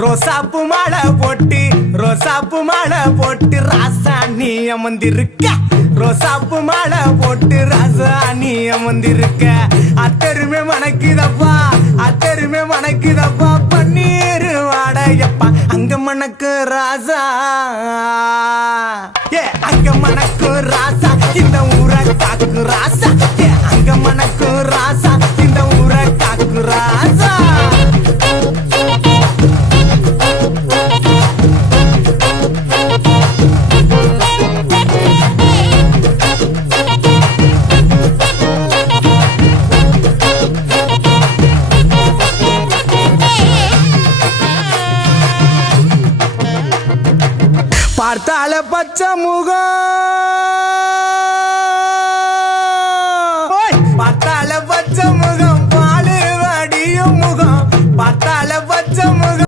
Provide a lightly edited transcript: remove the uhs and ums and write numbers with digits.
ரோசாப்பு மாலை போட்டு ரோசாப்பு மாலை போட்டு ராசாணி அமர்ந்திருக்க ரோசாப்பு மாலை போட்டு ராசாணி அமர்ந்திருக்க அத்தருமே மணக்குதப்பா அத்தருமே மணக்குதப்பா பன்னீர் வாடையப்பா அங்க மணக்கு ராசா ஏ அங்க மணக்கு ராசா இந்த ஊரை காக்கு ராசா ஏ அங்க மணக்கு ராசா இந்த ஊரை காக்கு ராசா பார்த்தால பச்சை முகம்